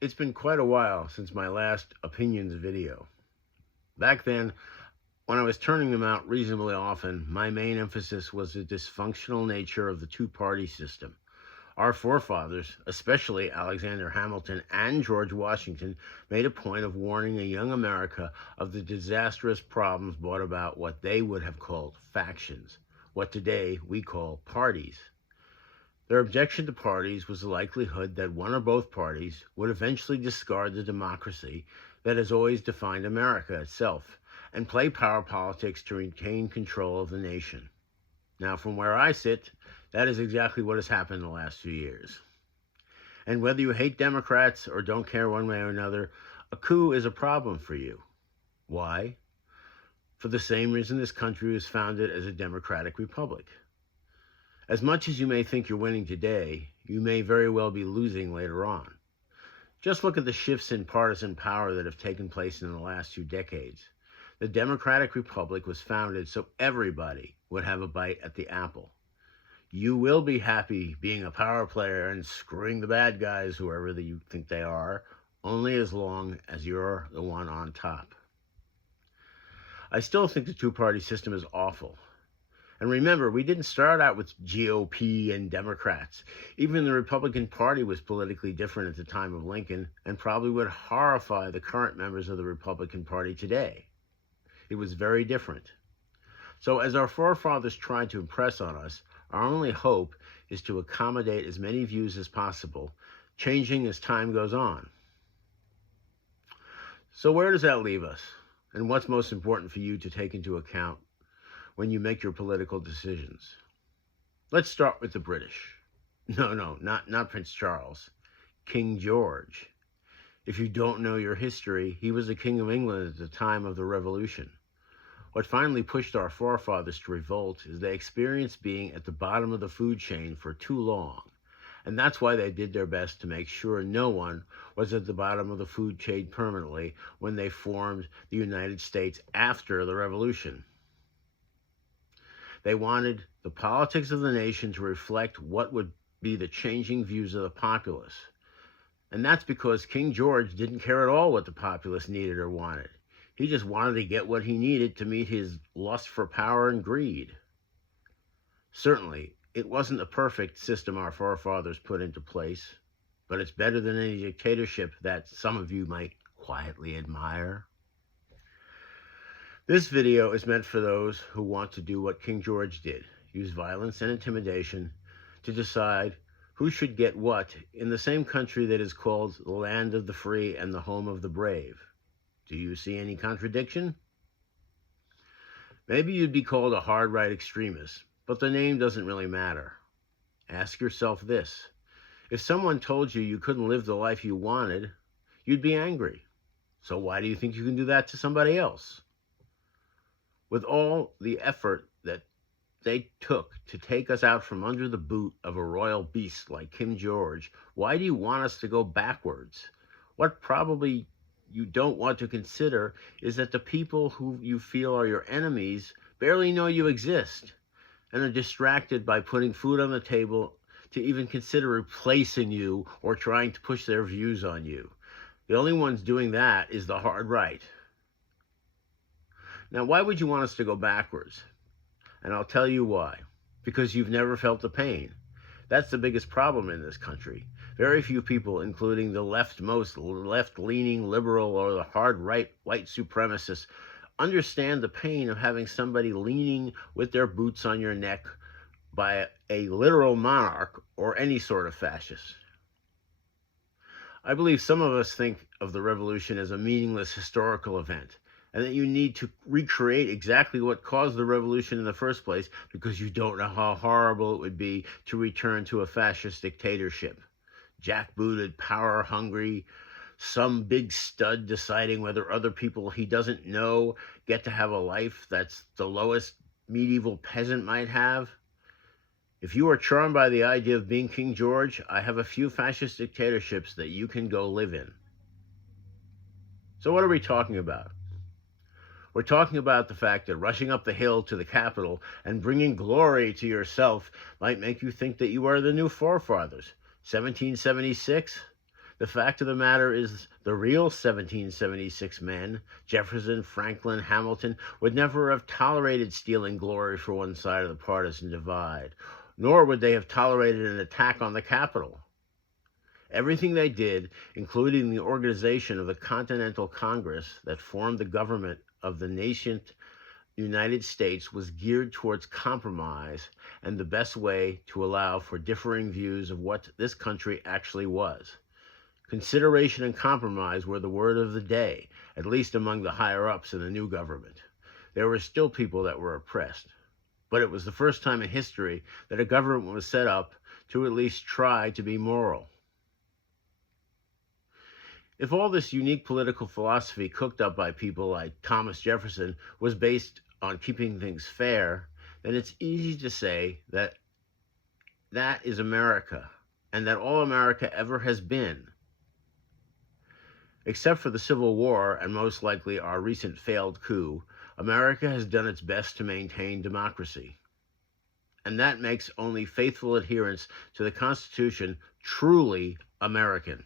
It's been quite a while since my last opinions video. Back then, when I was turning them out reasonably often, my main emphasis was the dysfunctional nature of the two-party system. Our forefathers, especially Alexander Hamilton and George Washington, made a point of warning a young America of the disastrous problems brought about what they would have called factions, what today we call parties. Their objection to parties was the likelihood that one or both parties would eventually discard the democracy that has always defined America itself and play power politics to retain control of the nation. Now, from where I sit, that is exactly what has happened in the last few years. And whether you hate Democrats or don't care one way or another, a coup is a problem for you. Why? For the same reason this country was founded as a democratic republic. As much as you may think you're winning today, you may very well be losing later on. Just look at the shifts in partisan power that have taken place in the last 2 decades. The Democratic Republic was founded so everybody would have a bite at the apple. You will be happy being a power player and screwing the bad guys, whoever you think they are, only as long as you're the one on top. I still think the two-party system is awful. And remember, we didn't start out with GOP and Democrats. Even the Republican Party was politically different at the time of Lincoln and probably would horrify the current members of the Republican Party today. It was very different. So as our forefathers tried to impress on us, our only hope is to accommodate as many views as possible, changing as time goes on. So where does that leave us? And what's most important for you to take into account when you make your political decisions? Let's start with the British. No, not Prince Charles. King George. If you don't know your history, he was the King of England at the time of the Revolution. What finally pushed our forefathers to revolt is they experienced being at the bottom of the food chain for too long. And that's why they did their best to make sure no one was at the bottom of the food chain permanently when they formed the United States after the Revolution. They wanted the politics of the nation to reflect what would be the changing views of the populace. And that's because King George didn't care at all what the populace needed or wanted. He just wanted to get what he needed to meet his lust for power and greed. Certainly, it wasn't a perfect system our forefathers put into place, but it's better than any dictatorship that some of you might quietly admire. This video is meant for those who want to do what King George did, use violence and intimidation to decide who should get what in the same country that is called the land of the free and the home of the brave. Do you see any contradiction? Maybe you'd be called a hard right extremist, but the name doesn't really matter. Ask yourself this. If someone told you you couldn't live the life you wanted, you'd be angry. So why do you think you can do that to somebody else? With all the effort that they took to take us out from under the boot of a royal beast like King George, why do you want us to go backwards? What probably you don't want to consider is that the people who you feel are your enemies barely know you exist and are distracted by putting food on the table to even consider replacing you or trying to push their views on you. The only ones doing that is the hard right. Now, why would you want us to go backwards? And I'll tell you why. Because you've never felt the pain. That's the biggest problem in this country. Very few people, including the leftmost left-leaning liberal or the hard right white supremacists, understand the pain of having somebody leaning with their boots on your neck by a literal monarch or any sort of fascist. I believe some of us think of the revolution as a meaningless historical event, and that you need to recreate exactly what caused the revolution in the first place because you don't know how horrible it would be to return to a fascist dictatorship. Jackbooted, power-hungry, some big stud deciding whether other people he doesn't know get to have a life that's the lowest medieval peasant might have. If you are charmed by the idea of being King George, I have a few fascist dictatorships that you can go live in. So what are we talking about? We're talking about the fact that rushing up the hill to the Capitol and bringing glory to yourself might make you think that you are the new forefathers. 1776? The fact of the matter is, the real 1776 men, Jefferson, Franklin, Hamilton, would never have tolerated stealing glory for one side of the partisan divide, nor would they have tolerated an attack on the Capitol. Everything they did, including the organization of the Continental Congress that formed the government of the nascent United States, was geared towards compromise and the best way to allow for differing views of what this country actually was. Consideration and compromise were the word of the day, at least among the higher-ups in the new government. There were still people that were oppressed, but it was the first time in history that a government was set up to at least try to be moral. If all this unique political philosophy cooked up by people like Thomas Jefferson was based on keeping things fair, then it's easy to say that that is America, and that all America ever has been. Except for the Civil War and most likely our recent failed coup, America has done its best to maintain democracy. And that makes only faithful adherence to the Constitution truly American.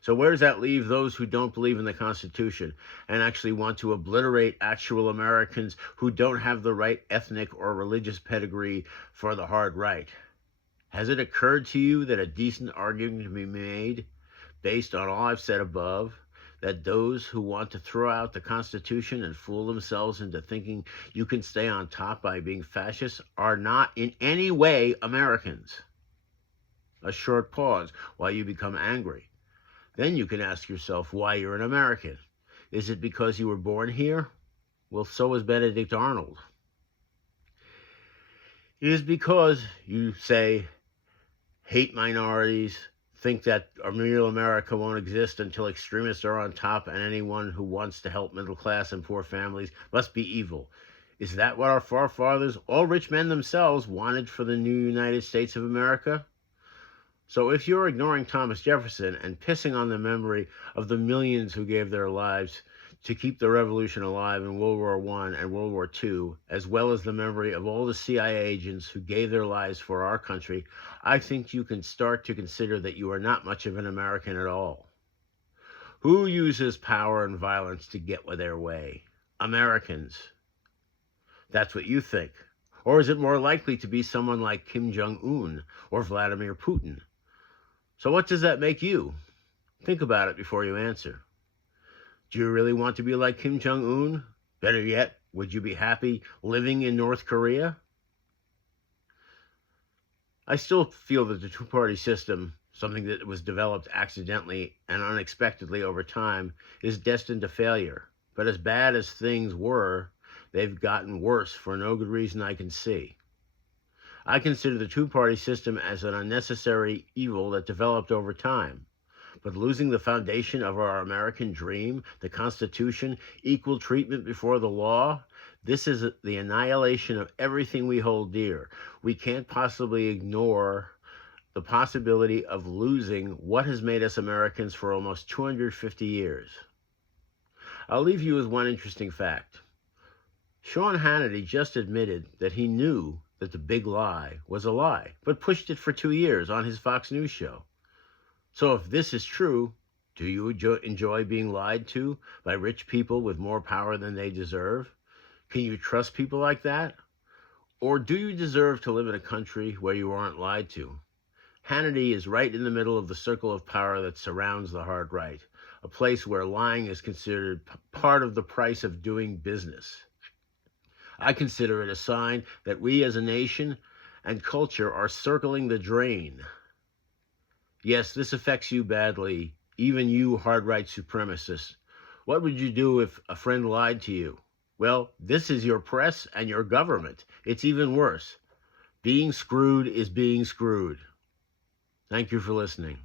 So where does that leave those who don't believe in the Constitution and actually want to obliterate actual Americans who don't have the right ethnic or religious pedigree for the hard right? Has it occurred to you that a decent argument can be made, based on all I've said above, that those who want to throw out the Constitution and fool themselves into thinking you can stay on top by being fascists are not in any way Americans? A short pause while you become angry. Then you can ask yourself why you're an American. Is it because you were born here? Well, so was Benedict Arnold. It is because you say, hate minorities, think that a real America won't exist until extremists are on top, and anyone who wants to help middle class and poor families must be evil. Is that what our forefathers, all rich men themselves, wanted for the new United States of America? So if you're ignoring Thomas Jefferson and pissing on the memory of the millions who gave their lives to keep the revolution alive in World War I and World War II, as well as the memory of all the CIA agents who gave their lives for our country, I think you can start to consider that you are not much of an American at all. Who uses power and violence to get their way? Americans. That's what you think. Or is it more likely to be someone like Kim Jong-un or Vladimir Putin? So what does that make you? Think about it before you answer. Do you really want to be like Kim Jong-un? Better yet, would you be happy living in North Korea? I still feel that the two-party system, something that was developed accidentally and unexpectedly over time, is destined to failure. But as bad as things were, they've gotten worse for no good reason I can see. I consider the two-party system as an unnecessary evil that developed over time. But losing the foundation of our American dream, the Constitution, equal treatment before the law, this is the annihilation of everything we hold dear. We can't possibly ignore the possibility of losing what has made us Americans for almost 250 years. I'll leave you with one interesting fact. Sean Hannity just admitted that he knew that the big lie was a lie, but pushed it for 2 years on his Fox News show. So if this is true, do you enjoy being lied to by rich people with more power than they deserve? Can you trust people like that? Or do you deserve to live in a country where you aren't lied to? Hannity is right in the middle of the circle of power that surrounds the hard right, a place where lying is considered part of the price of doing business. I consider it a sign that we as a nation and culture are circling the drain. Yes, this affects you badly, even you hard-right supremacists. What would you do if a friend lied to you? Well, this is your press and your government. It's even worse. Being screwed is being screwed. Thank you for listening.